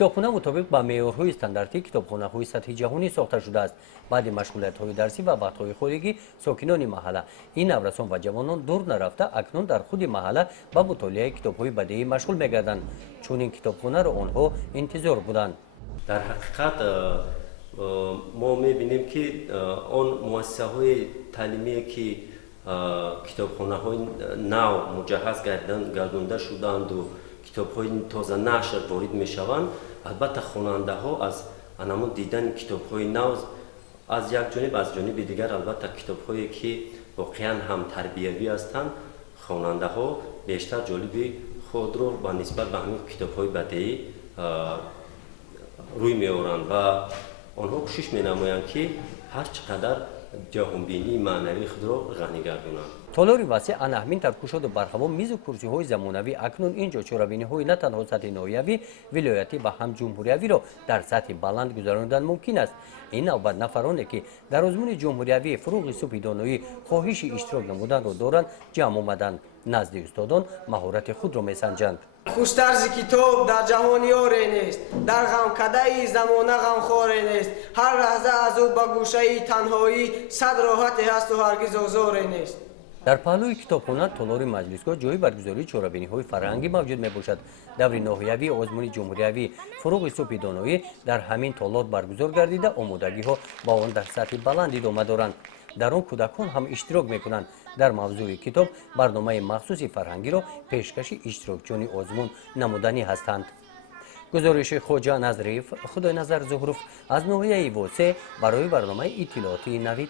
کتابخانه مطابق با معیارهای استانداردی کتابخانه‌های سطح جهانی ساخته شده است. بعد مشغولیت‌های درسی و وقت‌های خودگی ساکنان محله این نورسان و جوانان دور نرفته اکنون در خود محله با مطالعه کتاب‌های بدیهی مشغول می‌گردند چون این کتابخانه را آنها انتظار بودند. در حقیقت ما می‌بینیم که آن مؤسسه‌های تعلیمی که کتابخانه‌های نو مجهز گردانده شدند و کتاب‌های تازه نشر وارد می‌شوند، البته خواننده‌ها از انمون دیدن کتاب‌های نو از یک جانب از جانب دیگر البته کتاب‌هایی که واقعاً هم تربیوی هستند، خواننده‌ها بیشتر جالب خود را با نسبت به همین کتاب‌های بدیهی روی می‌آورند و آنها کوشش می‌نمایند که هر چقدر جهانبینی معنوی خود را غنی گردانند. تالار وسیع انحمین در کشاد و برهوا میز و کرسی‌های زمانوی اکنون اینجا چرابینی‌های نه تنها سطح ناحیوی ولایتی و هم جمهوریوی را در سطح بلند گذراندن ممکن است. این نوبت نفرانی که در آزمون جمهوریوی فروغ صبح دانایی خواهش اشتراک نمودن را دارند جمع آمدند نزد استادان مهارت خود را میسنجند. خوشترز کتاب در جهانیاری نیست، در غمکده زمانه غمخواری نیست، هر لحظه از او به گوشه تنهایی صد راحتی هست و هرگز آزاری نیست. در پهلوی کتابخانه تالار مجلسگاه جای برگزاری چهاربینی‌های فرهنگی موجود میباشد. دور ناحیوی آزمون جمهوریوی فروغ صبح دانایی در همین تالار برگزار گردیده آمادگی‌ها با آن در سطح بلند ادامه دارند. در آن کودکان هم اشتراک میکنند. در موضوع کتاب برنامه مخصوص فرهنگی را پیشکش اشتراکچیان آزمون نمودنی هستند. گزارش خواجه نظریف خدای نظر زهروف از ناحیه واسه برای برنامه اطلاعاتی نوید.